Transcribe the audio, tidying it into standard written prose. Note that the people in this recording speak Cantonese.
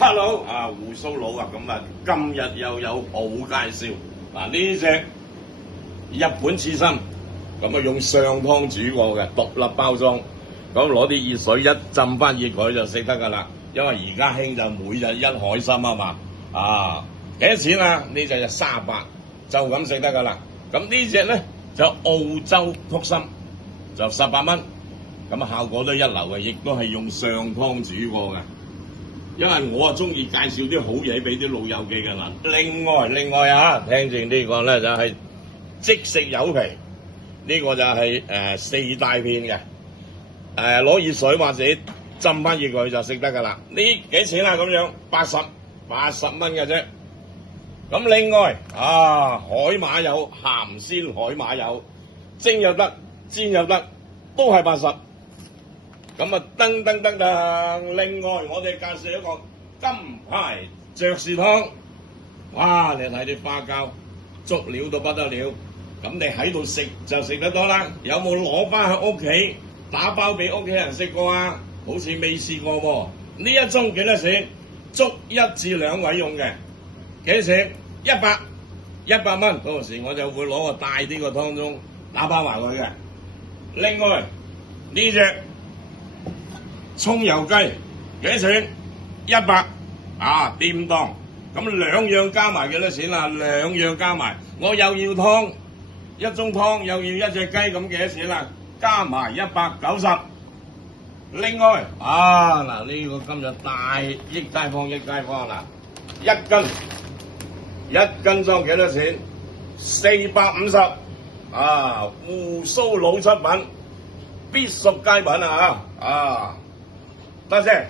Hello，胡鬚佬啊，咁今日又有好介紹。呢隻日本刺身，咁用上湯煮過嘅，獨立包裝。咁攞啲熱水一浸翻熱佢就食得噶啦。因為而家興就每日一海參啊嘛。幾多錢啊？呢隻就38，就咁食得噶啦。咁呢隻咧就澳洲曲參，就18蚊。咁效果都一流嘅，亦都係用上湯煮過嘅。因為我中意介紹啲好嘢俾啲老友記㗎啦。另外聽住呢個咧就係即食柚皮，呢個就係4大片嘅，攞熱水或者浸翻熱佢就食得㗎啦。呢幾錢啊？咁樣80蚊嘅啫。咁另外海馬柚，鹹鮮海馬柚，蒸又得，煎又得，都係80。咁噔，另外我哋介紹一個金牌爵士湯，哇！你睇啲花膠足料到不得了，咁你喺度食就食得多啦。有冇攞翻去屋企打包俾屋企人食過啊？好似未試過喎。呢一盅幾多錢？足1至2位用嘅，幾多錢？100蚊。到時我就會攞個大啲個湯盅打包埋佢嘅。另外呢隻葱油雞幾多錢？100掂當。咁兩樣加埋幾多錢啊？兩樣加埋，我又要湯，一盅湯又要一隻雞，咁幾多錢啊？加埋190。另外呢個今日大益街坊啦，一斤裝幾多錢？450。胡鬚佬出品，必屬佳品多謝。